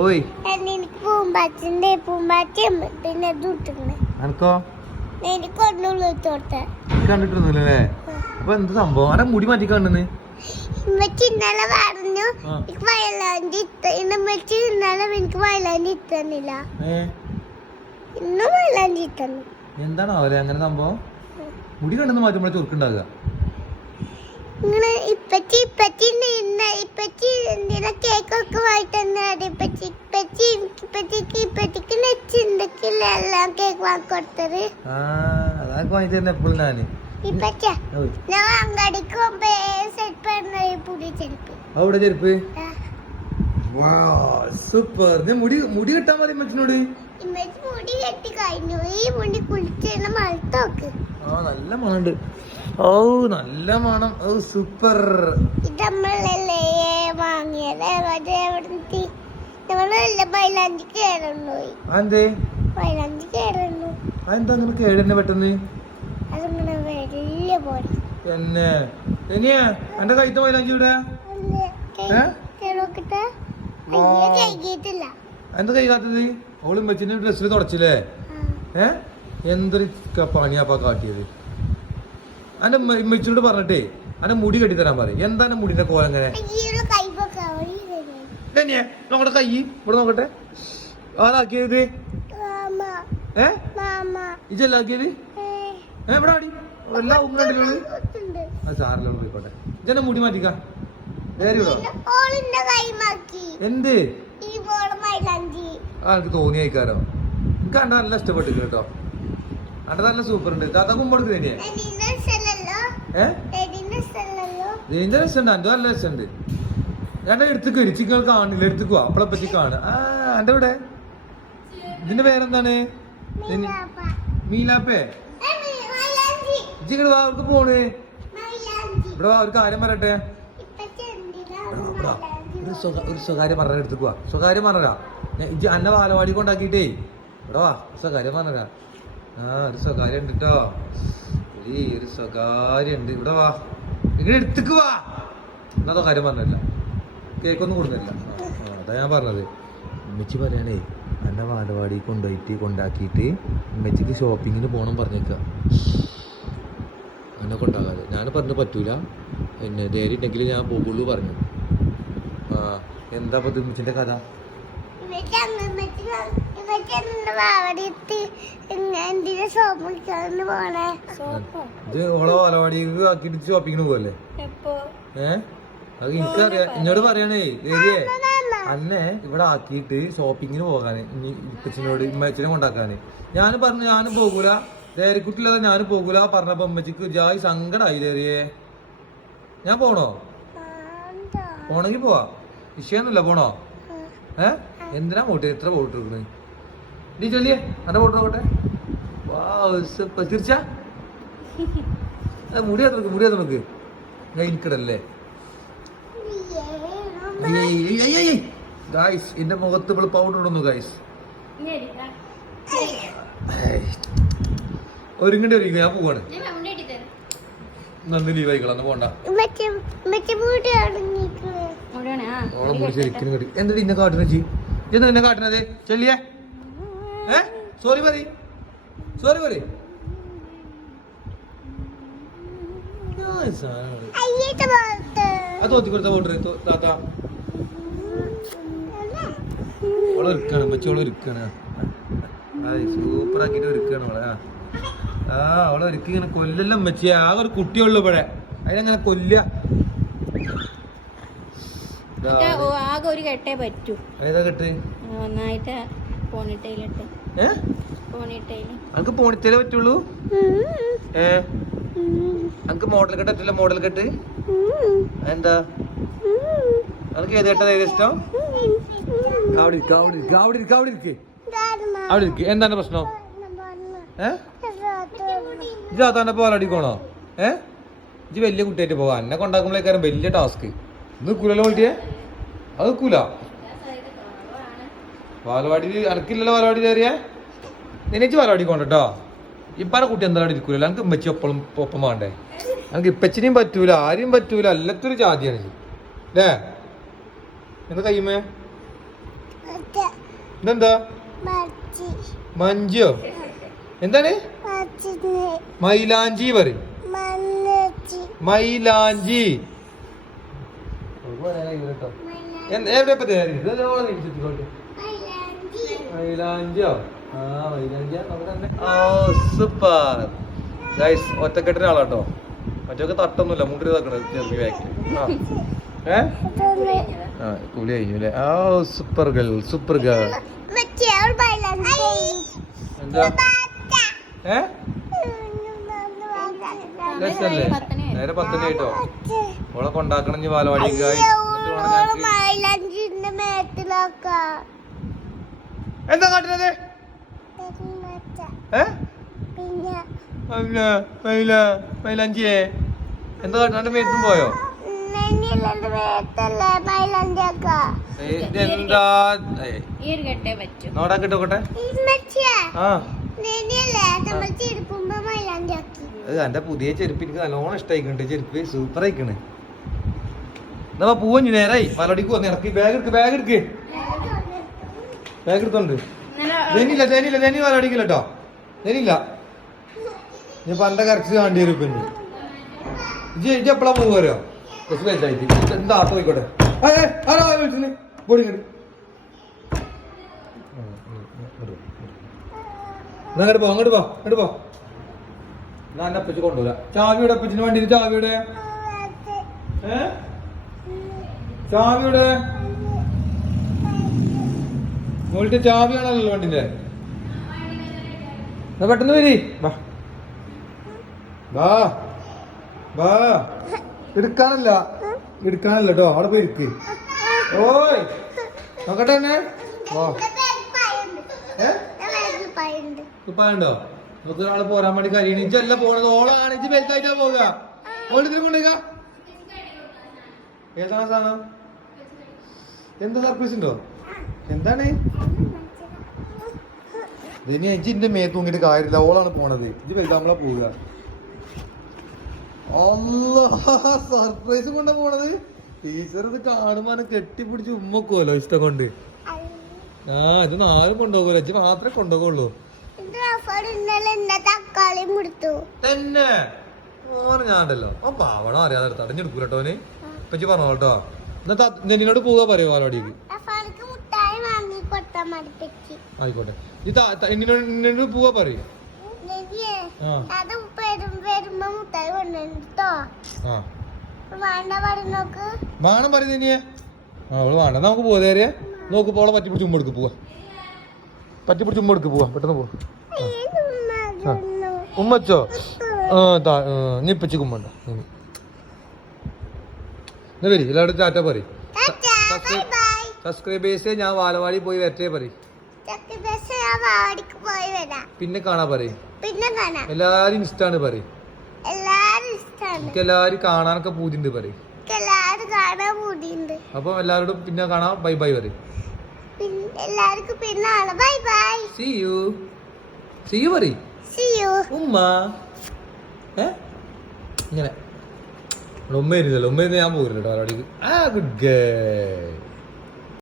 ഓയ് എനിക്ക് പിന്നെ അനക്കോ? എനിക്ക് കണ്ടിട്ടൊന്നുമില്ലല്ലേ അപ്പൊ എന്ത് സംഭവം? ആരെ മുടി മാറ്റി കണ്ടെന്ന്? ഇന്നലെ പറഞ്ഞു ആ. എനിക്ക് വയലാണ്ടി ഇത്ത ഇന്നലെ എനിക്ക് വയലാണ്ടി ഇത്തന്നില്ല ഏ? വയലാണ്ടി ഇത്തന്നു എന്താണ് അവരെ അങ്ങനെ സംഭവം? മുടി കണ്ടെന്ന് മാറ്റുമ്പോഴേ ചൊറുക്കുണ്ടാകുക ഇങ്ങനെ ഇപ്പച്ചി ഇപ്പച്ചി ഇന്ന ഇപ്പച്ചി എന്തിനാ കേക്കൊക്കെ തന്നെയാണ് ഇപ്പച്ചി ഇപ്പച്ചി ഇപ്പച്ചിക്ക് ഇപ്പച്ചിക്ക് നെച്ചിണ്ടക്കില്ല എല്ലാം കേക്ക് വാങ്ങിക്കൊടുത്തത് ഇപ്പച്ച ഞാൻ അങ്ങാടിക്ക് പോകുമ്പോ സെറ്റ് പറഞ്ഞ പുതിയ ചെരുപ്പ്. അവിടെ ചെരുപ്പ്. സൂപ്പർ മുടി മുടി കെട്ടാൻ മതി മച്ചിനോട് മുടി കെട്ടി കഴിഞ്ഞു. ഈ മുടി മണത്തോക്ക് ആ നല്ല മണമുണ്ട് ഓ നല്ല മണം. ഓ സൂപ്പർ അങ്ങനെ കേടന്നെ പെട്ടെന്ന്? എന്നെ. എന്റെ കൈത്ത മൈലാഞ്ചി ഇവിടെ എന്താ ഓൾ മെച്ചിന്റെ ഡ്രസ്സിൽ തുടച്ചില്ലേ? ഏ? എന്തൊരു പണിയാപ്പ കാട്ടിയത്? അന്റെ ഇമ്മച്ചിനോട് പറഞ്ഞിട്ടേ അന്റെ മുടി കെട്ടി തരാൻ പറയും. എന്താണ് മുടിന്റെ കോലം എങ്ങനെ ഈ കൈപ്പൊക്കെ തന്നെയാ നോക്കട്ടെ കൈ ഇവിടെ നോക്കട്ടെ. ആരാക്കിയത്? ഏ? ഇജല്ലാക്കിയത് ഏ, ഇവിടെ ആടി. എല്ലാ ഉമ്മണ്ടിലുള്ളു കുത്തുണ്ട്. ആ സാറിലോട്ട് പോയിക്കോട്ടെ. ഇജന്റെ മുടി മാറ്റിക്കാം. എന്ത്? ആ എനിക്ക് തോന്നിയേക്കാരോ. എനിക്ക് കണ്ട നല്ല ഇഷ്ടപ്പെട്ടു കേട്ടോ. കണ്ട നല്ല സൂപ്പർ ഉണ്ട്. താത്ത കുമ്പെടുക്ക് തന്നെയാ ഇതിന്റെ രസമുണ്ട്. എന്റെ നല്ല രസമുണ്ട്. ഞാൻ എടുത്തുക്ക് ചിക്കൻ കാണില്ല എടുത്തുക്കോ അപ്പളെ പറ്റി കാണു ആ എന്റെ ഇവിടെ ഇതിന്റെ പേരെന്താണ്. മീലാപ്പേ? ഇജിങ്ങട് വാ അവർക്ക് പോണ്. ഇവിടെ വാ ഒരു കാര്യം പറയട്ടെ. ഒരു സ്വകാ- ഒരു സ്വകാര്യം പറഞ്ഞ എടുത്തുക്കുവാ സ്വകാര്യം പറഞ്ഞരാ ഇജ്ജ് അന്ന ബാലവാടി കൊണ്ടാക്കിട്ടേ ഇവിടെ വാ സ്വകാര്യം പറഞ്ഞരാ ആ ഒരു സ്വകാര്യം ഉണ്ട് കേട്ടോ ഈ ഒരു സ്വകാര്യം ഉണ്ട് ഇവിടെ വാ. ഇങ്ങനെ എടുത്തേക്ക് വാ. എന്നാ കാര്യം പറഞ്ഞല്ല. കേക്കൊന്നും കൊടുക്കുന്നില്ല അതാ ഞാൻ പറഞ്ഞത്. ഉമ്മച്ചി പറയണേ എന്റെ വാടവാടി കൊണ്ടുപോയിട്ട് കൊണ്ടാക്കിയിട്ട് ഉമ്മച്ചിക്ക് ഷോപ്പിങ്ങിന് പോകണം പറഞ്ഞേക്ക. എന്നെ കൊണ്ടാകാതെ. ഞാൻ പറഞ്ഞു പറ്റൂല. പിന്നെ ധൈര്യം ഉണ്ടെങ്കിൽ ഞാൻ പോകുള്ളൂ പറഞ്ഞു. ആ എന്താ ഇപ്പൊ ഉമ്മച്ചിന്റെ കഥ? ഇത് ഓളെ ബാലവാടിക്ക് ആക്കിയിട്ട് ഷോപ്പിങ്ങിന് പോകല്ലേ എപ്പോ? ഏ? അത് എനിക്കറിയാം. എന്നോട് പറയണേ ഏരിയേ അന്നെ ഇവിടെ ആക്കിയിട്ട് ഷോപ്പിങ്ങിന് പോകാന് ഇനി ഇപ്പച്ചിനോട് ഇമ്മച്ചിനെ കൊണ്ടാക്കാന്. ഞാൻ പറഞ്ഞു ഞാനും പോകൂല. ദേരിക്കുട്ടില്ലാതെ ഞാനും പോകൂല പറഞ്ഞപ്പോ അമ്മച്ചിക്ക് ജായി സങ്കടായി ദേറിയേ ഞാൻ പോണോ? പോണെങ്കി പോവാ. വിഷയൊന്നുമില്ല പോണോ? ഏ? എന്തിനാ പോട്ടെ എത്ര പോട്ടിരിക്കുന്നത് നീ ചൊല്ലിയേ വോട്ട് നോക്കട്ടെ വാ തീർച്ച മുടിയാ നോക്ക് മുടിയാ നോക്ക് ഞാൻ ഗായ്സ് എന്റെ മുഖത്ത് ഇപ്പോൾ പൗഡർ ഇടുന്നു ഗായ്സ് ഒരുങ്ങണ്ടി ഒരുങ്ങി ഞാൻ പോവാണ് നന്ദി ലീവ് ആയിക്കളാ പോണ്ട മുടി എന്നിട്ട് ഇന്നെ കാട്ടുന്ന ചി എന്താ ഇന്നെ കാട്ടുന്നത് ചെല്ലിയേ ഏ? സോറി പറ സോറി പറ അത് തോത്തി കൊടുത്ത പൗഡർ താത്ത. ഓളെ ഒരുക്കാണ് മച്ചി ഓളെ ഒരുക്കാണ്. ഓളെ ആ. ആ അവളെ ഒരുക്കി ഇങ്ങനെ കൊല്ലല്ല മച്ചി ആകെ ഒരു കുട്ടിയുള്ളു ഇവിടെ അതിനങ്ങനെ കൊല്ല ആകെ ഒരു കെട്ടേ പറ്റൂ. ഏതാ കെട്ട്? നന്നായിട്ട് പോണിട്ടയിലിട്ട് അനക്ക് പോണിത്തേലേ പറ്റുള്ളൂ? ഏ? അനക്ക് മോഡൽ കെട്ട് പറ്റില്ല മോഡൽ കെട്ട്? എന്താ അനക്ക് ഏത് കെട്ടാ ഏത് ഇഷ്ടം? അവിടെ ഇരിക്ക അവിടെ ഇരിക്ക അവിടെ ഇരിക്ക അവിടെ ഇരിക്കേ. അവിടെ ഇരിക്ക്. എന്താണ് പ്രശ്നം? ഏ? ഇജ് അതാന്റെ പോലടിക്കണോ ഏ? ഇജ് വലിയ കുട്ടിയായിട്ട് പോവാ എന്നെ കൊണ്ടാക്കുമ്പോഴേക്കാരം വലിയ ടാസ്ക് ഇത് കൂലല്ലോ വിളിക്കേ അത് നിൽക്കൂല. പാലവാടി അനക്കില്ലല്ലോ വാലവാടി കയറിയ? നിനച്ച് വാലവാടി കൊണ്ടോ ഇപ്പാടെ കുട്ടി എന്തായാലും ഇരിക്കൂലോ? എനിക്ക് ഉമ്മച്ചി ഒപ്പം ഒപ്പം വേണ്ടേ? എനിക്ക് ഇപ്പച്ചിനെയും പറ്റൂല ആരെയും പറ്റൂല. എല്ലാത്തൊരു ജാതിയാണ്. അല്ലേ എന്താ കയ്യുമേ ഇതെന്താ? മഞ്ചിയോ? എന്താണ്? മൈലാഞ്ചി പറയും. മൈലാഞ്ചി. എവിടെ ഇപ്പൊ തേര്? ഇത് ഓളെ നിമിഷത്തിലോട്ട്. മൈലാഞ്ചിയോ? ആ മൈലാഞ്ചിയാ നമുക്ക് ഓ സൂപ്പർ ഗൈസ് ഒറ്റക്കെട്ടിന് ആളാട്ടോ മറ്റൊക്കെ തട്ടൊന്നുമില്ല മുട്ടി തക്കണത് ചെറിയ ബാക്കിൽ ആ. ഏ? ആ കുളി കഴിഞ്ഞു അല്ലേ? ഓ സൂപ്പർ ഗേൾ സൂപ്പർ ഗേൾ എന്താ? ഏ? രസല്ലേ? നേരെ പത്തന ആയിട്ടോ? ഓളെ കൊണ്ടാക്കണം ഇനി ബാലവാടി മൈലാഞ്ചിന്റെ മേത്തിലാക്കാം എന്താ കാട്ടുന്നത്? മൈലാഞ്ചിയെ. എന്താ മേത്തും പോയോ? നോടാ കിട്ടോട്ടെ ആ. എന്റെ പുതിയ ചെരുപ്പ് എനിക്ക് നല്ലോണം ഇഷ്ടമായിക്കുന്നുണ്ട് ചെരുപ്പ് സൂപ്പർ ആയിക്കണ് എന്നാ പൂവഞ്ഞു നേരായി. പലടിക്ക് വന്ന് ഇറക്കി. ബാഗ് എടുക്ക് ബാഗ് എടുക്ക്. ബാഗ് എടുത്തോണ്ട് ജനില്ല ജനി വല അടിക്കില്ല കേട്ടോ ജനില്ല ഇനി പണ്ട കറക്റ്റ് വേണ്ടി വരും പിന്നെ. ഇജ്ജ് എപ്പളാ എപ്പോഴാ പോവുമല്ലോ കുറച്ച് എന്താ ആട്ടോ പോയിക്കോട്ടെ. ഏ, ഏ, ആരാ വാ വിളിച്ചത്? പൊടി ഇങ്ങട്. ആ, ഉം, ഉം, ഇങ്ങട് വാ, ഇങ്ങട് വാ. എന്നാ അങ്ങോട്ട് പോ അങ്ങോട്ട് പോ അങ്ങോട്ട് പോ. ഞാൻ എന്നെ അപ്പച്ചി കൊണ്ടുപോരാ ചാവിയുടെ അപ്പച്ചിന് വണ്ടിയിൽ ചാവിയുടെ ഏ? ചാവിയുടെ മോളിന്റെ ചാവിയാണല്ലോ വണ്ടിന്റെ. പെട്ടെന്ന് വരി. വാ. വാ. വാ. എടുക്കാനല്ല. എടുക്കാനല്ല കേട്ടോ അവിടെ പോയി ഇരിക്ക്. ഓയ്. നോക്കട്ടെ തന്നെ വാ. ഏ? ഇപ്പാണ്ടോ നമുക്ക് ഒരാളെ പോരാൻ വേണ്ടി കഴിയണ. ഇജ്ജല്ല പോണത്. ഓളാണ് ഇജ്ജ് ബെൽറ്റായിട്ടാ പോവുക. ഓൾ ഇതിൽ കൊണ്ടുപോയിക്ക ഏതാണ് സാധനം? എന്താ സർപ്രൈസ് ഉണ്ടോ? എന്താണ്? ഇതിന് ഇജ്ജ് എന്റെ മേ തൂങ്ങിട്ട് കാര്യമില്ല. ഓളാണ് പോണത്. ഇത് നമ്മളെ പോവുക. സർപ്രൈസ് കൊണ്ടാ പോണത്. ടീച്ചർ ഇത് കാണുമ്പോ കെട്ടിപ്പിടിച്ച് ഉമ്മക്കുമല്ലോ ഇഷ്ടം കൊണ്ട്. ആ ഇത് നാലും കൊണ്ടുപോകുമല്ലോ ഇജ്ജ് മാത്രമേ കൊണ്ടുപോകുള്ളൂ. തന്നെ. ഓന ഞാണ്ടല്ലോ ഓ പാവണം അറിയാതെ എടുത്താ അടഞ്ഞു എടുക്കൂല കേട്ടോ ഓന്. പറ്റി പറഞ്ഞോ എന്നിട്ട് നിന്നോട് പോവാ പറയോ ആയിക്കോട്ടെ. ഈ താ- താ- നിന്നോട് നിന്നോട് പോവാ പറയും. അത് വരുമ്പോ മുട്ടായി വേണം പറയും നിന്നെ ആ അവൾ വേണ്ട. നമുക്ക് പോവാ നേരെ. നോക്ക് പോളെ പറ്റി പിടിച്ച് ഉമ്മ എടുക്ക് പോവാ. പറ്റി പിടിച്ച് ഉമ്മ എടുക്ക് പോവാ. പെട്ടെന്ന് പോവാ ഉമ്മച്ചോ നീ ഇപ്പച്ചി കുമ്മണ്ട. ഉം. എന്നാ വരി എല്ലാവരും ചാറ്റ പറയും. സബ്സ്ക്രൈബേഴ്സേ ഞാൻ വാലവാടി പോയി വരട്ടെ പറയും. പിന്നെ കാണാ പറയും. എല്ലാരും ഇഷ്ടാണ് പറയും. എനിക്ക് എല്ലാരും കാണാനൊക്കെ പൂതിണ്ട് പറയും. അപ്പൊ എല്ലാരോടും പിന്നെ കാണാം. ബൈ ബൈ പറയും. എല്ലാവർക്കും പിന്നെ bye bye. See you see you പറയും. സി യു ഉമ്മ. ഏ? ഇങ്ങനെ. ഇവിടെ ഉമ്മ ഇരുന്നല്ലോ ഉമ്മ ഇരുന്ന് ഞാൻ പോകില്ല കേട്ടോ ആ ഗുഡ് ഗേ